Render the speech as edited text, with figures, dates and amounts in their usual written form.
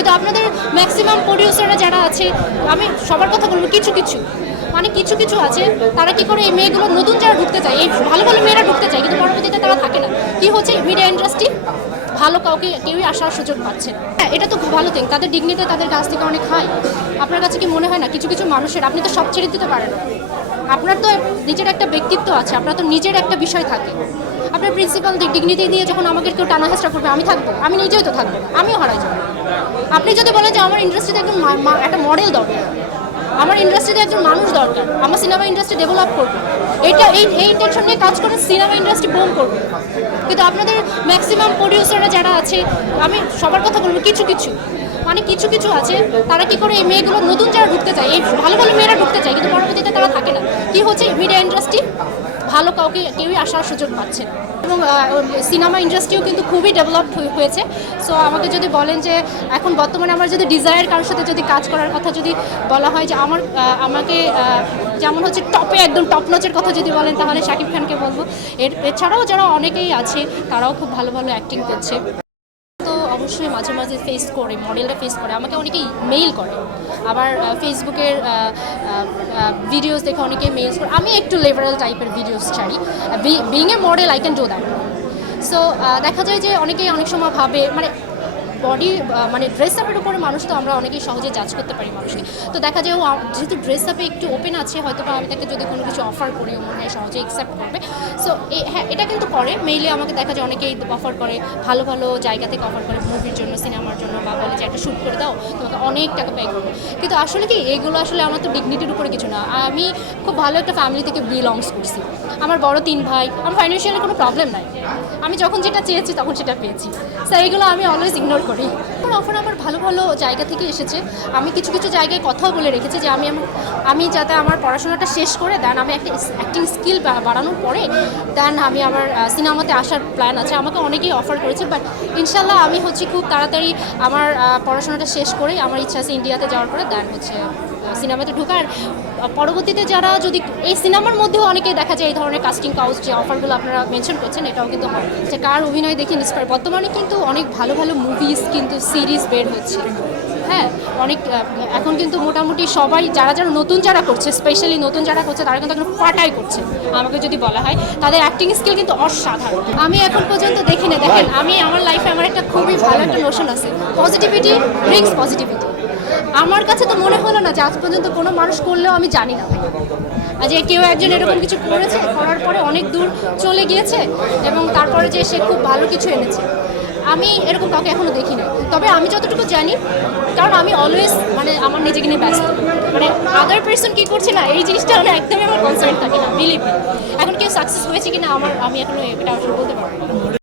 কিন্তু আপনাদের ম্যাক্সিমাম প্রডিউসাররা যারা আছে, আমি সবার কথা বলবো, কিছু কিছু মানে কিছু কিছু আছে, তারা কি করে এই মেয়েগুলো নতুন যারা ঢুকতে চায়, এই ভালো ভালো মেয়েরা ঢুকতে চায়, কিন্তু পরবর্তীতে তারা থাকে না। কি হচ্ছে, মিডিয়া ইন্ডাস্ট্রি ভালো কাউকে কেউই আসার সুযোগ পাচ্ছে না। হ্যাঁ, এটা তো খুব ভালো থিং, তাদের ডিগনিতে তাদের কাছ থেকে অনেক খায়। আপনার কাছে কি মনে হয় না কিছু কিছু মানুষের, আপনি তো সব ছেড়ে দিতে পারেন না, আপনার তো নিজের একটা ব্যক্তিত্ব আছে, আপনার তো নিজের একটা বিষয় থাকে। আপনার প্রিন্সিপাল ডিগনিটি দিয়ে যখন আমাকে কেউ টানা হেঁচড়া করবে, আমি থাকবো, আমি নিজেই তো থাকবো, আমিও হারাই যাবো। আপনি যদি বলেন যে আমার ইন্ডাস্ট্রিতে একজন একটা মডেল দরকার, আমার ইন্ডাস্ট্রিতে একজন মানুষ দরকার, আমার সিনেমা ইন্ডাস্ট্রি ডেভেলপ করবে, এই ইন্টেনশন নিয়ে কাজ করে সিনেমা ইন্ডাস্ট্রি বুম করবে। কিন্তু আপনাদের ম্যাক্সিমাম প্রডিউসাররা যারা আছে, আমি সবার কথা বলবো, কিছু কিছু মানে কিছু কিছু আছে, তারা কি করে এই মেয়েগুলো নতুন যারা ঢুকতে চায়, এই ভালো ভালো মেয়েরা ঢুকতে চায়, কিন্তু পরবর্তীতে তারা থাকে না। কি হচ্ছে, মিডিয়া ইন্ডাস্ট্রি ভালো কাউকে কেউই আসার সুযোগ পাচ্ছে না। এবং সিনেমা ইন্ডাস্ট্রিও কিন্তু খুবই ডেভেলপড হয়েছে। সো আমাকে যদি বলেন যে এখন বর্তমানে আমার যদি ডিজায়ার কারোর সাথে যদি কাজ করার কথা যদি বলা হয়, যে আমাকে যেমন হচ্ছে টপে একদম টপ নচের কথা যদি বলেন, তাহলে শাকিব খানকে বলবো। এছাড়াও যারা অনেকেই আছে, তারাও খুব ভালো ভালো অ্যাক্টিং করছে। তো অবশ্যই মাঝে মাঝে ফেস করে, মডেলটা ফেস করে, আমাকে অনেকেই মেইল করে, আবার ফেসবুকের ভিডিওস দেখে অনেকেই মেইলস করে। আমি একটু লিবারাল টাইপের ভিডিওস চাই, being a model I can do that. So দেখা যায় যে অনেকেই অনেক সময় ভাবে, মানে বডি মানে ড্রেস আপের উপরে মানুষ তো আমরা অনেকেই সহজে জাজ করতে পারি মানুষকে। তো দেখা যায় ও যেহেতু ড্রেস আপে একটু ওপেন আছে, হয়তো বা আমি তাকে যদি কোনো কিছু অফার করি, ও মনে হয় সহজে অ্যাকসেপ্ট করবে। সো হ্যাঁ, এটা কিন্তু করে, মেইলে আমাকে দেখা যায় অনেকেই অফার করে, ভালো ভালো জায়গা থেকে অফার করে, মুভির জন্য, সিনেমার জন্য, বা বলে যে একটা শ্যুট করে দাও, তোমাকে অনেক টাকা পে করবো। কিন্তু আসলে কি, এগুলো আসলে আমার তো ডিগনিটির উপরে কিছু না। আমি খুব ভালো একটা ফ্যামিলি থেকে বিলংস করছি, আমার বড় 3 ভাই, আমার ফাইন্যান্সিয়ালি কোনো প্রবলেম নাই, আমি যখন যেটা চেয়েছি তখন সেটা পেয়েছি। সো এইগুলো আমি অলওয়েজ ইগনোর করি। অফার আমার ভালো ভালো জায়গা থেকে এসেছে। আমি কিছু কিছু জায়গায় কথাও বলে রেখেছি যে আমি যাতে আমার পড়াশোনাটা শেষ করে দেন, আমি একটা অ্যাক্টিং স্কিল বাড়ানোর পরে দেন আমি আমার সিনেমাতে আসার প্ল্যান আছে। আমাকে অনেকেই অফার করেছে, বাট ইনশাল্লাহ আমি হচ্ছে খুব তাড়াতাড়ি আমার পড়াশোনাটা শেষ করে, আমার ইচ্ছা আছে ইন্ডিয়াতে যাওয়ার পরে দেন হচ্ছে সিনেমাতে ঢোকার। পরবর্তীতে যারা যদি এই সিনেমার মধ্যেও অনেকেই দেখা যায় এই ধরনের কাস্টিং কাউচ যে অফারগুলো আপনারা মেনশন করছেন, এটাও কিন্তু হয় যে কার অভিনয় দেখে ইন্সপায়ার। বর্তমানে কিন্তু অনেক ভালো ভালো মুভিজ কিন্তু সিরিজ বের হচ্ছে। হ্যাঁ, অনেক এখন কিন্তু মোটামুটি সবাই যারা নতুন যারা করছে, স্পেশালি নতুন যারা করছে, তারা কিন্তু এখন ফাটাই করছে। আমাকে যদি বলা হয়, তাদের অ্যাক্টিং স্কিল কিন্তু অসাধারণ। আমি এখন পর্যন্ত দেখি না, দেখেন আমি আমার লাইফে আমার একটা খুবই ভালো একটা নোশন আছে, পজিটিভিটি ব্রিংস পজিটিভিটি। আমার কাছে তো মনে হলো না যে আজ পর্যন্ত কোনো মানুষ করলেও আমি জানি না যে কেউ একজন এরকম কিছু করেছে, করার পরে অনেক দূর চলে গিয়েছে এবং তারপরে যে সে খুব ভালো কিছু এনেছে। আমি এরকম কাউকে এখনো দেখি না। তবে আমি যতটুকু জানি, কারণ আমি অলওয়েজ মানে আমার নিজেকে নিয়ে ব্যস্ত, মানে আদার পার্সন কী করছে না এই জিনিসটা মানে একদমই আমার কনসার্ন থাকে না, বিলিভ। এখন কেউ সাকসেস হয়েছে কিনা আমি এখনো এটা আসলে বলতে পারবো না।